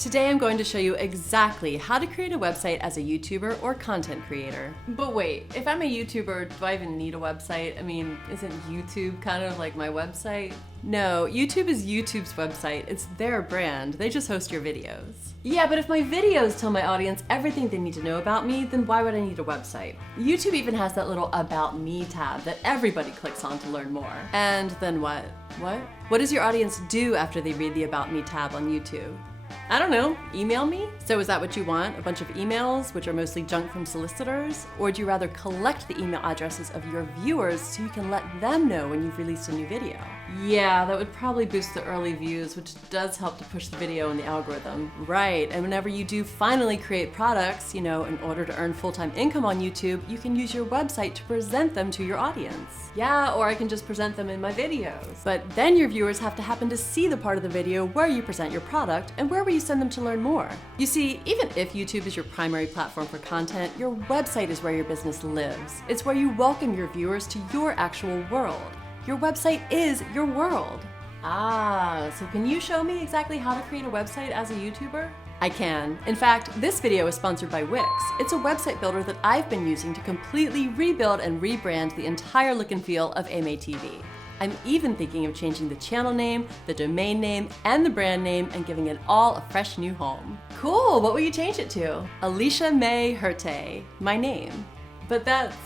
Today I'm going to show you exactly how to create a website as a YouTuber or content creator. But wait, if I'm a YouTuber, do I even need a website? I mean, isn't YouTube kind of like my website? No, YouTube is YouTube's website. It's their brand. They just host your videos. Yeah, but if my videos tell my audience everything they need to know about me, then why would I need a website? YouTube even has that little About Me tab that everybody clicks on to learn more. And then what? What does your audience do after they read the About Me tab on YouTube? I don't know, email me? So is that what you want? A bunch of emails, which are mostly junk from solicitors? Or would you rather collect the email addresses of your viewers so you can let them know when you've released a new video? Yeah, that would probably boost the early views, which does help to push the video in the algorithm. Right, and whenever you do finally create products, in order to earn full-time income on YouTube, you can use your website to present them to your audience. Yeah, or I can just present them in my videos. But then your viewers have to happen to see the part of the video where you present your product and where you send them to learn more. You see, even if YouTube is your primary platform for content, your website is where your business lives. It's where you welcome your viewers to your actual world. Your website is your world. So can you show me exactly how to create a website as a YouTuber? I can. In fact, this video is sponsored by Wix. It's a website builder that I've been using to completely rebuild and rebrand the entire look and feel of AMaeTV. I'm even thinking of changing the channel name, the domain name, and the brand name and giving it all a fresh new home. Cool, what will you change it to? Alicia Mae Hirté, my name. But that's...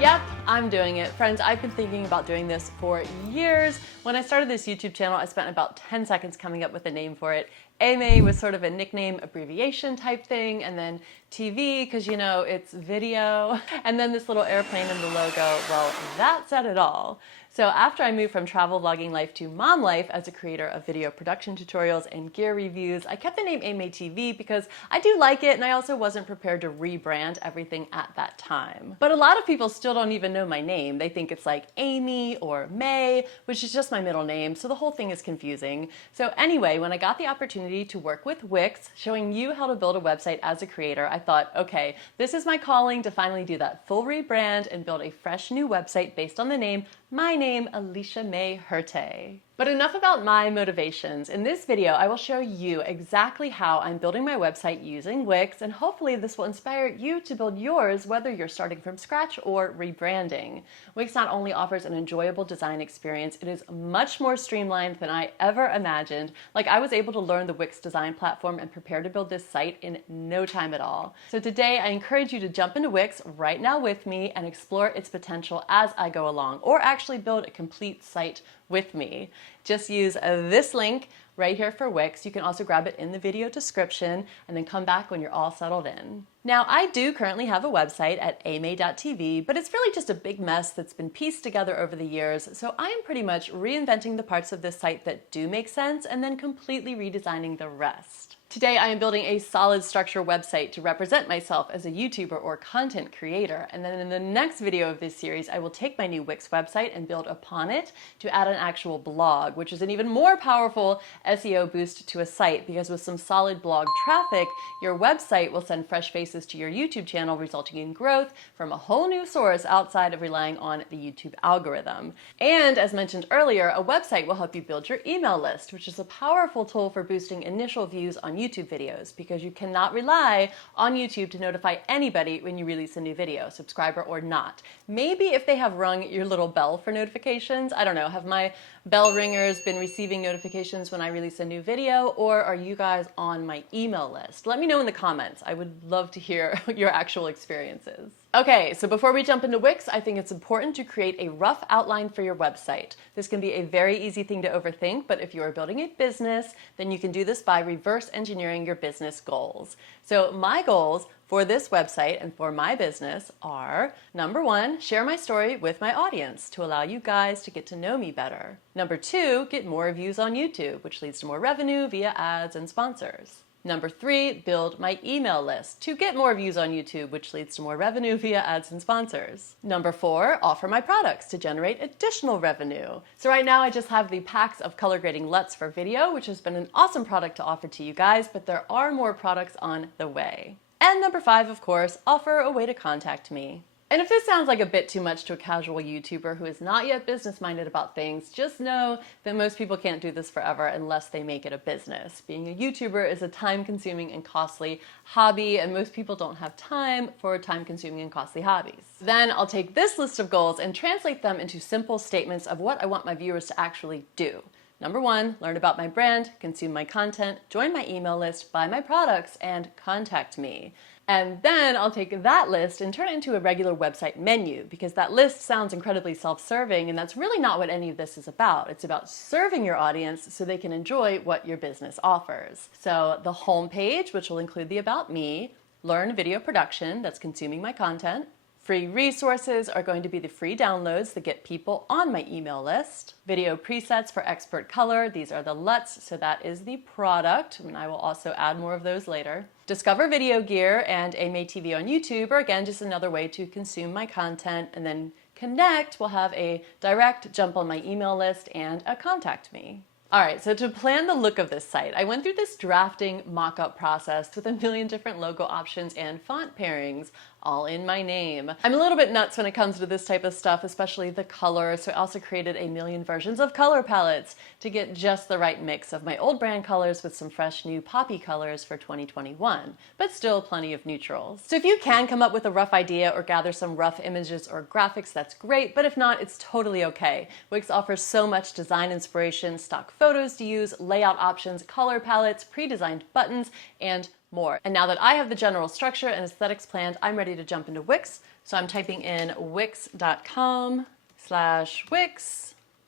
Yep, I'm doing it. Friends, I've been thinking about doing this for years. When I started this YouTube channel, I spent about 10 seconds coming up with a name for it. AMae was sort of a nickname abbreviation type thing, and then TV, because it's video, and then this little airplane in the logo. Well, that said it all. So after I moved from travel vlogging life to mom life as a creator of video production tutorials and gear reviews, I kept the name AMaeTV because I do like it, and I also wasn't prepared to rebrand everything at that time. But a lot of people still don't even know my name. They think it's like Amy or May, which is just my middle name, so the whole thing is confusing. So anyway, when I got the opportunity to work with Wix, showing you how to build a website as a creator, I thought, okay, this is my calling to finally do that full rebrand and build a fresh new website based on the name, my name, Alicia Mae Hirté. But enough about my motivations. In this video, I will show you exactly how I'm building my website using Wix, and hopefully this will inspire you to build yours, whether you're starting from scratch or rebranding. Wix not only offers an enjoyable design experience, it is much more streamlined than I ever imagined. Like, I was able to learn the Wix design platform and prepare to build this site in no time at all. So today, I encourage you to jump into Wix right now with me and explore its potential as I go along, or actually build a complete site with me. Just use this link right here for Wix. You can also grab it in the video description and then come back when you're all settled in. Now, I do currently have a website at AMae.tv, but it's really just a big mess that's been pieced together over the years, so I am pretty much reinventing the parts of this site that do make sense and then completely redesigning the rest. Today, I am building a solid structure website to represent myself as a YouTuber or content creator. And then in the next video of this series, I will take my new Wix website and build upon it to add an actual blog, which is an even more powerful SEO boost to a site, because with some solid blog traffic, your website will send fresh faces to your YouTube channel, resulting in growth from a whole new source outside of relying on the YouTube algorithm. And as mentioned earlier, a website will help you build your email list, which is a powerful tool for boosting initial views on YouTube videos, because you cannot rely on YouTube to notify anybody when you release a new video, subscriber or not. Maybe if they have rung your little bell for notifications. I don't know, have my bell ringers been receiving notifications when I release a new video, or are you guys on my email list? Let me know in the comments. I would love to hear your actual experiences. Okay, so before we jump into Wix, I think it's important to create a rough outline for your website. This can be a very easy thing to overthink, but if you are building a business, then you can do this by reverse engineering your business goals. So my goals for this website and for my business are, number one, share my story with my audience to allow you guys to get to know me better. Number two, get more views on YouTube, which leads to more revenue via ads and sponsors. Number three, build my email list to get more views on YouTube, which leads to more revenue via ads and sponsors. Number four, offer my products to generate additional revenue. So right now I just have the packs of color grading LUTs for video, which has been an awesome product to offer to you guys, but there are more products on the way. And number five, of course, offer a way to contact me. And if this sounds like a bit too much to a casual YouTuber who is not yet business-minded about things, just know that most people can't do this forever unless they make it a business. Being a YouTuber is a time-consuming and costly hobby, and most people don't have time for time-consuming and costly hobbies. Then I'll take this list of goals and translate them into simple statements of what I want my viewers to actually do. Number 1, learn about my brand, consume my content, join my email list, buy my products, and contact me. And then I'll take that list and turn it into a regular website menu, because that list sounds incredibly self-serving, and that's really not what any of this is about. It's about serving your audience so they can enjoy what your business offers. So the home page, which will include the About Me, learn video production, that's consuming my content. Free resources are going to be the free downloads that get people on my email list. Video presets for expert color, these are the LUTs, so that is the product, and I will also add more of those later. Discover video gear and AMaeTV on YouTube are again just another way to consume my content, and then Connect will have a direct jump on my email list and a contact me. Alright, so to plan the look of this site, I went through this drafting mock-up process with a million different logo options and font pairings, all in my name. I'm a little bit nuts when it comes to this type of stuff, especially the color, so I also created a million versions of color palettes to get just the right mix of my old brand colors with some fresh new poppy colors for 2021, but still plenty of neutrals. So if you can come up with a rough idea or gather some rough images or graphics, that's great, but if not, it's totally okay. Wix offers so much design inspiration, stock photos to use, layout options, color palettes, pre-designed buttons, and more. And now that I have the general structure and aesthetics planned, I'm ready to jump into Wix. So I'm typing in wix.com/Wix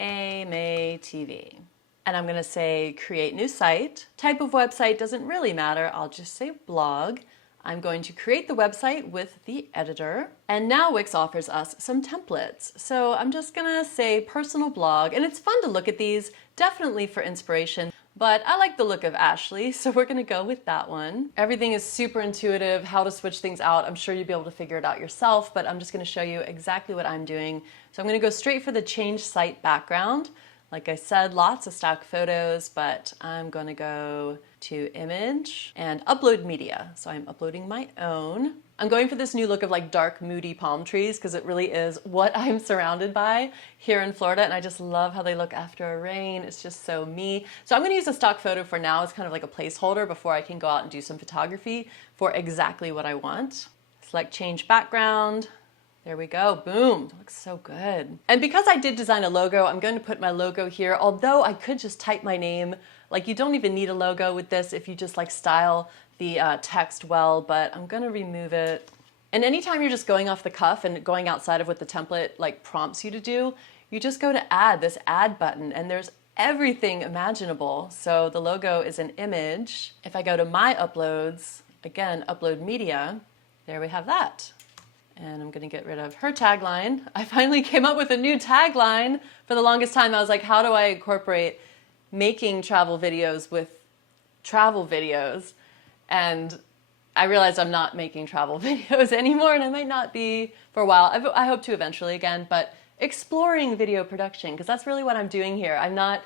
AMaeTV. And I'm gonna say create new site. Type of website doesn't really matter, I'll just say blog. I'm going to create the website with the editor. And now Wix offers us some templates. So I'm just gonna say personal blog, and it's fun to look at these, definitely for inspiration. But I like the look of Ashley, so we're gonna go with that one. Everything is super intuitive, how to switch things out. I'm sure you'll be able to figure it out yourself, but I'm just gonna show you exactly what I'm doing. So I'm gonna go straight for the change site background. Like I said, lots of stock photos, but I'm gonna go to image and upload media. So I'm uploading my own. I'm going for this new look of like dark, moody palm trees because it really is what I'm surrounded by here in Florida, and I just love how they look after a rain. It's just so me. So I'm gonna use a stock photo for now as kind of like a placeholder before I can go out and do some photography for exactly what I want. Select change background. There we go, boom, it looks so good. And because I did design a logo, I'm going to put my logo here, although I could just type my name. Like, you don't even need a logo with this if you just like style the text well, but I'm gonna remove it. And anytime you're just going off the cuff and going outside of what the template like prompts you to do, you just go to add, this add button, and there's everything imaginable. So the logo is an image. If I go to my uploads, again, upload media, there we have that. And I'm gonna get rid of her tagline. I finally came up with a new tagline. For the longest time, I was like, how do I incorporate making travel videos with travel videos? And I realized I'm not making travel videos anymore, and I might not be for a while. I hope to eventually again, but exploring video production, because that's really what I'm doing here. I'm not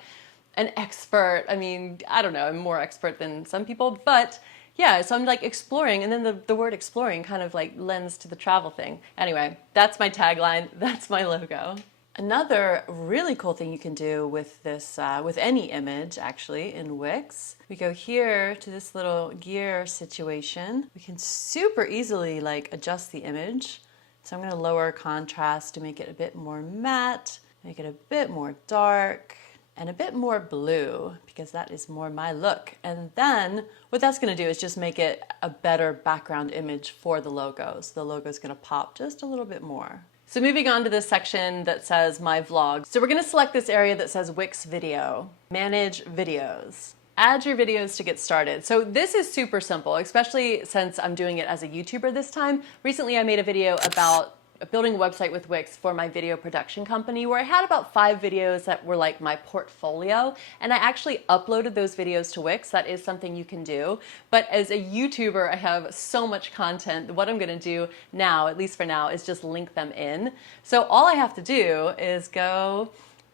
an expert. I mean, I don't know, I'm more expert than some people, but yeah, so I'm like exploring, and then the word exploring kind of like lends to the travel thing. Anyway, that's my tagline, that's my logo. Another really cool thing you can do with this, with any image actually in Wix, we go here to this little gear situation. We can super easily like adjust the image. So I'm gonna lower contrast to make it a bit more matte, make it a bit more dark, and a bit more blue, because that is more my look. And then what that's gonna do is just make it a better background image for the logo. So the logo is gonna pop just a little bit more. So moving on to this section that says my vlog. So we're gonna select this area that says Wix Video, manage videos. Add your videos to get started. So this is super simple, especially since I'm doing it as a YouTuber this time. Recently I made a video about building a website with Wix for my video production company, where I had about 5 videos that were like my portfolio, and I actually uploaded those videos to Wix. That is something you can do. But as a YouTuber, I have so much content. What I'm gonna do now, at least for now, is just link them in. So all I have to do is go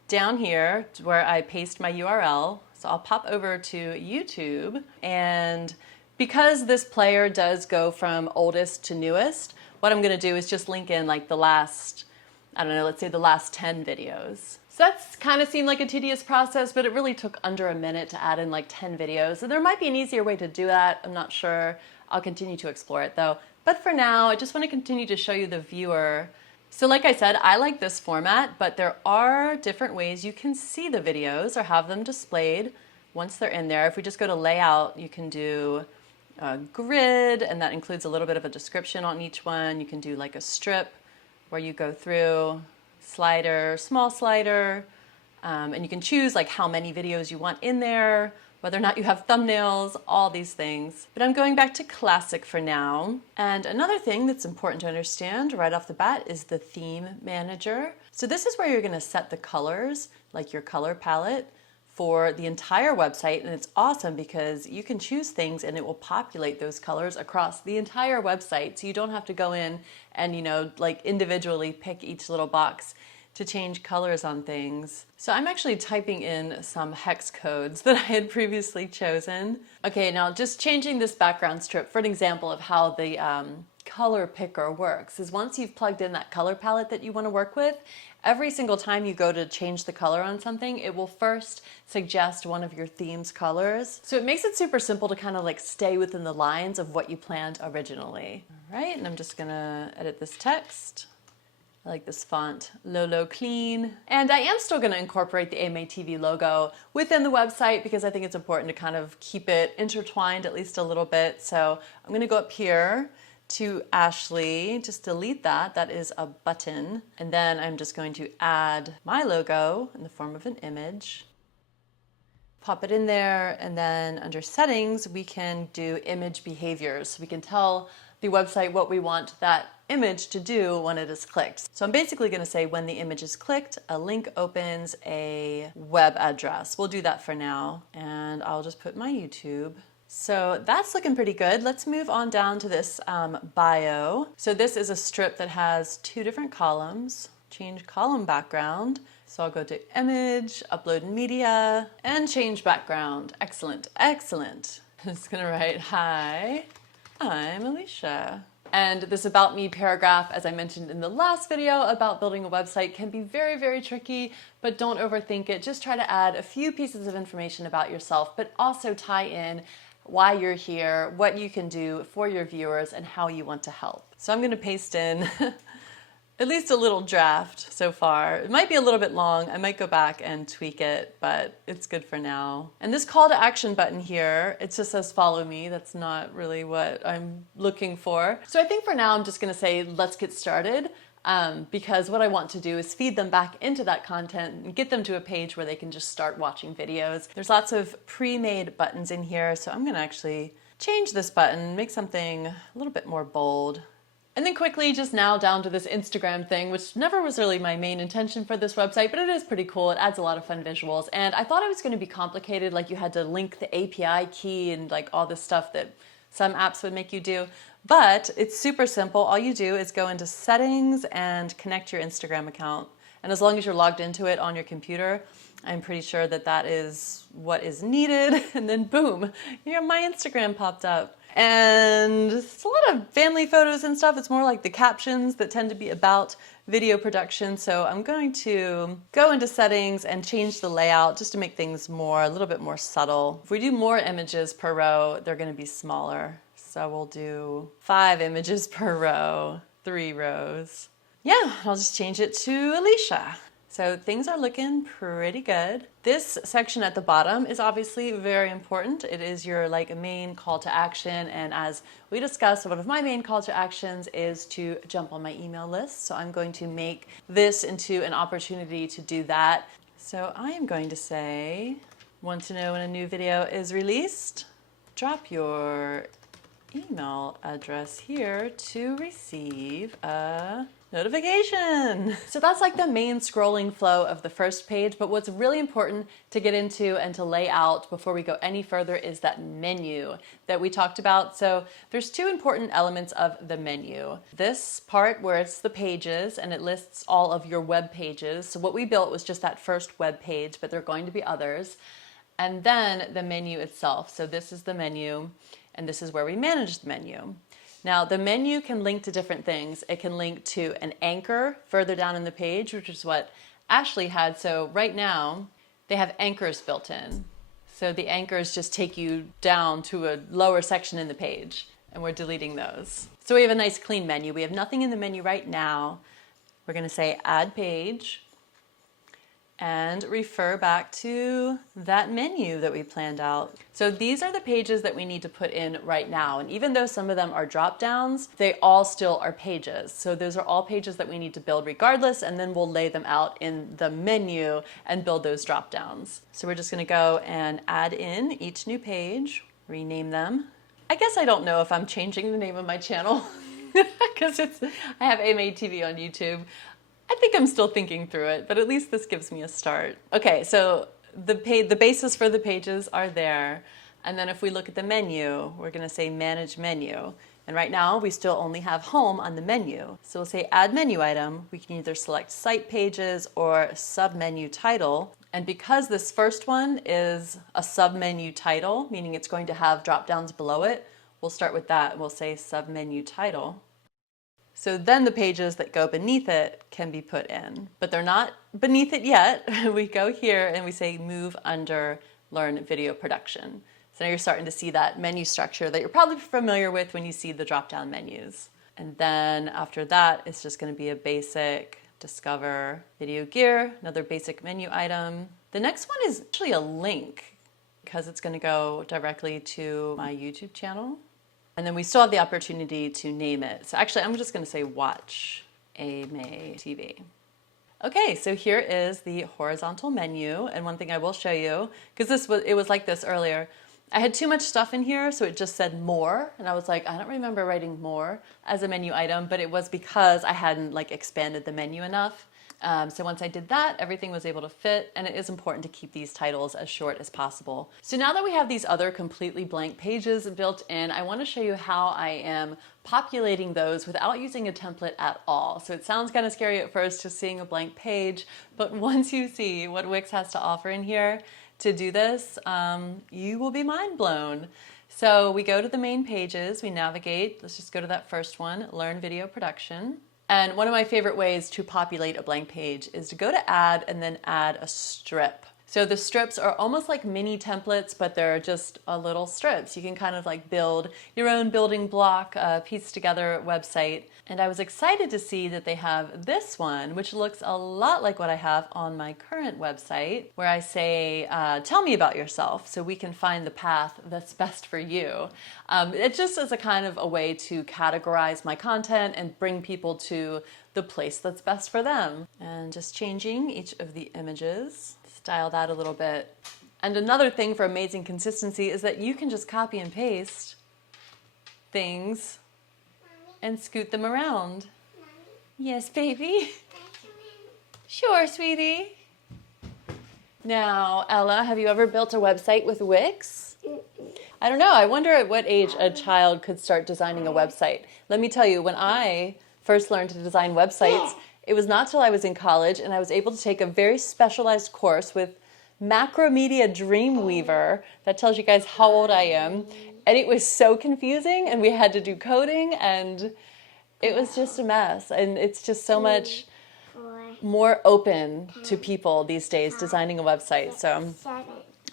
down here to where I paste my URL. So I'll pop over to YouTube, and because this player does go from oldest to newest, what I'm gonna do is just link in like the last, I don't know, let's say the last 10 videos. So that's kind of seemed like a tedious process, but it really took under a minute to add in like 10 videos. And there might be an easier way to do that. I'm not sure. I'll continue to explore it though. But for now, I just want to continue to show you the viewer. So like I said, I like this format, but there are different ways you can see the videos or have them displayed once they're in there. If we just go to layout, you can do a grid, and that includes a little bit of a description on each one. You can do like a strip where you go through, slider, small slider, and you can choose like how many videos you want in there, whether or not you have thumbnails, all these things. But I'm going back to classic for now. And another thing that's important to understand right off the bat is the theme manager. So this is where you're gonna set the colors, like your color palette, for the entire website. And it's awesome because you can choose things and it will populate those colors across the entire website. So you don't have to go in and, you know, like individually pick each little box to change colors on things. So I'm actually typing in some hex codes that I had previously chosen. Okay, now just changing this background strip for an example of how the color picker works is once you've plugged in that color palette that you want to work with, every single time you go to change the color on something, it will first suggest one of your theme's colors. So it makes it super simple to kind of like stay within the lines of what you planned originally. All right, and I'm just gonna edit this text. I like this font, low clean. And I am still gonna incorporate the AMaeTV logo within the website because I think it's important to kind of keep it intertwined at least a little bit. So I'm gonna go up here to Ashley, just delete that, that is a button. And then I'm just going to add my logo in the form of an image. Pop it in there, and then under settings, we can do image behaviors. So we can tell the website what we want that image to do when it is clicked. So I'm basically gonna say when the image is clicked, a link opens a web address. We'll do that for now. And I'll just put my YouTube. So that's looking pretty good. Let's move on down to this bio. So this is a strip that has 2 different columns. Change column background. So I'll go to image, upload media, and change background. Excellent, excellent. I'm just gonna write, hi, I'm Alicia. And this about me paragraph, as I mentioned in the last video about building a website, can be very, very tricky, but don't overthink it. Just try to add a few pieces of information about yourself, but also tie in why you're here, what you can do for your viewers, and how you want to help. So I'm gonna paste in at least a little draft so far. It might be a little bit long. I might go back and tweak it, but it's good for now. And this call to action button here, it just says follow me. That's not really what I'm looking for. So I think for now, I'm just gonna say, let's get started. Because what I want to do is feed them back into that content and get them to a page where they can just start watching videos. There's lots of pre-made buttons in here, so I'm gonna actually change this button, make something a little bit more bold. And then quickly, just now down to this Instagram thing, which never was really my main intention for this website, but it is pretty cool. It adds a lot of fun visuals. And I thought it was gonna be complicated, like you had to link the API key and like all this stuff that some apps would make you do. But it's super simple. All you do is go into settings and connect your Instagram account. And as long as you're logged into it on your computer, I'm pretty sure that that is what is needed. And then boom, my Instagram popped up. And it's a lot of family photos and stuff. It's more like the captions that tend to be about video production. So I'm going to go into settings and change the layout just to make things a little bit more subtle. If we do more images per row, they're gonna be smaller. So we'll do 5 images per row, 3 rows. Yeah, I'll just change it to Alicia. So things are looking pretty good. This section at the bottom is obviously very important. It is your main call to action. And as we discussed, one of my main call to actions is to jump on my email list. So I'm going to make this into an opportunity to do that. So I am going to say, want to know when a new video is released? Drop your email address here to receive a notification. So that's like the main scrolling flow of the first page, but what's really important to get into and to lay out before we go any further is that menu that we talked about. So there's 2 important elements of the menu. This part where it's the pages and it lists all of your web pages. So what we built was just that first web page, but there are going to be others. And then the menu itself. So this is the menu, and this is where we manage the menu. Now the menu can link to different things. It can link to an anchor further down in the page, which is what Ashley had. So right now they have anchors built in. So the anchors just take you down to a lower section in the page, and we're deleting those. So we have a nice clean menu. We have nothing in the menu right now. We're going to say add page and refer back to that menu that we planned out. So these are the pages that we need to put in right now. And even though some of them are drop downs, they all still are pages. So those are all pages that we need to build regardless, and then we'll lay them out in the menu and build those drop downs. So we're just gonna go and add in each new page, rename them. I guess I don't know if I'm changing the name of my channel because I have AMaeTV on YouTube. I think I'm still thinking through it, but at least this gives me a start. Okay, so the basis for the pages are there. And then if we look at the menu, we're gonna say manage menu. And right now we still only have home on the menu. So we'll say add menu item. We can either select site pages or submenu title. And because this first one is a submenu title, meaning it's going to have drop downs below it, we'll start with that. We'll say submenu title. So then the pages that go beneath it can be put in, but they're not beneath it yet. We go here and we say move under learn video production. So now you're starting to see that menu structure that you're probably familiar with when you see the drop-down menus. And then after that, it's just going to be a basic discover video gear, another basic menu item. The next one is actually a link because it's going to go directly to my YouTube channel. And then we still have the opportunity to name it. So actually, I'm just going to say watch AMaeTV. Okay, so here is the horizontal menu. And one thing I will show you, because it was like this earlier, I had too much stuff in here, so it just said more. And I was like, I don't remember writing more as a menu item, but it was because I hadn't like expanded the menu enough. So once I did that, everything was able to fit, and it is important to keep these titles as short as possible. So now that we have these other completely blank pages built in, I want to show you how I am populating those without using a template at all. So it sounds kind of scary at first just seeing a blank page, but once you see what Wix has to offer in here to do this, you will be mind blown. So we go to the main pages, we navigate, let's just go to that first one, Learn Video Production. And one of my favorite ways to populate a blank page is to go to add and then add a strip. So the strips are almost like mini templates, but they're just a little strips. You can kind of like build your own building block, piece together website. And I was excited to see that they have this one, which looks a lot like what I have on my current website, where I say, tell me about yourself so we can find the path that's best for you. It just is a kind of a way to categorize my content and bring people to the place that's best for them. And just changing each of the images. Style that a little bit. And another thing for amazing consistency is that you can just copy and paste things and scoot them around. Yes, baby? Sure, sweetie. Now, Ella, have you ever built a website with Wix? I don't know. I wonder at what age a child could start designing a website. Let me tell you, when I first learned to design websites, it was not till I was in college and I was able to take a very specialized course with Macromedia Dreamweaver. That tells you guys how old I am. And it was so confusing, and we had to do coding, and it was just a mess. And it's just so much more open to people these days designing a website. So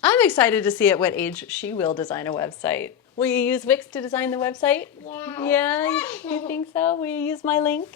I'm excited to see at what age she will design a website. Will you use Wix to design the website? Yeah. Yeah, you think so? Will you use my link?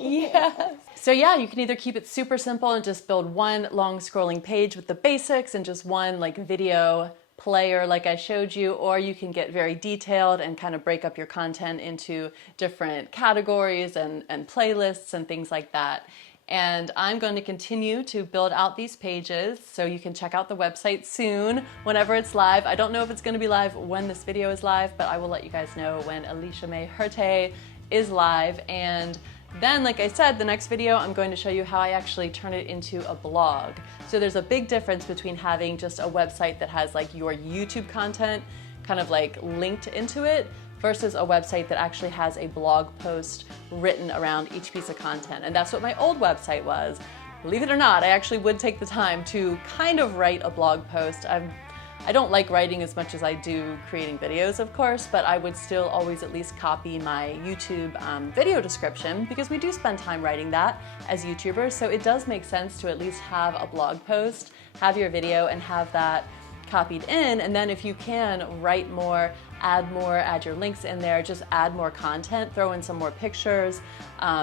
Yeah. So yeah, you can either keep it super simple and just build one long scrolling page with the basics and just one like video player like I showed you, or you can get very detailed and kind of break up your content into different categories and playlists and things like that. And I'm going to continue to build out these pages so you can check out the website soon whenever it's live. I don't know if it's going to be live when this video is live, but I will let you guys know when Alicia Mae Hirté is live. And then, like I said, the next video I'm going to show you how I actually turn it into a blog. So there's a big difference between having just a website that has like your YouTube content kind of like linked into it versus a website that actually has a blog post written around each piece of content. And that's what my old website was. Believe it or not, I actually would take the time to kind of write a blog post. I don't like writing as much as I do creating videos, of course, but I would still always at least copy my YouTube video description because we do spend time writing that as YouTubers. So it does make sense to at least have a blog post, have your video, and have that copied in, and then if you can, write more, add your links in there, just add more content, throw in some more pictures,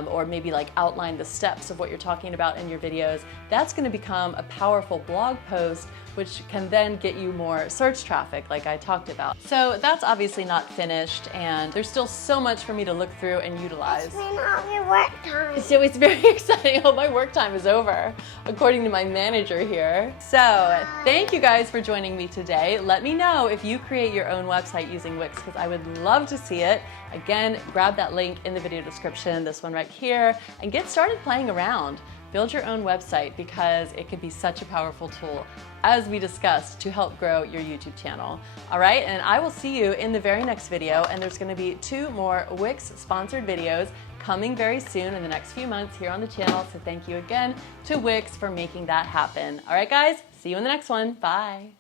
or maybe like outline the steps of what you're talking about in your videos. That's going to become a powerful blog post, which can then get you more search traffic like I talked about. So that's obviously not finished, and there's still so much for me to look through and utilize. It's been all your work time. So it's very exciting. Oh, my work time is over, according to my manager here. So thank you guys for joining me today. Let me know if you create your own website using Wix, because I would love to see it. Again, grab that link in the video description, this one right here, and get started playing around. Build your own website because it could be such a powerful tool, as we discussed, to help grow your YouTube channel. All right, and I will see you in the very next video, and there's going to be 2 more Wix sponsored videos coming very soon in the next few months here on the channel. So thank you again to Wix for making that happen. All right, guys, see you in the next one. Bye.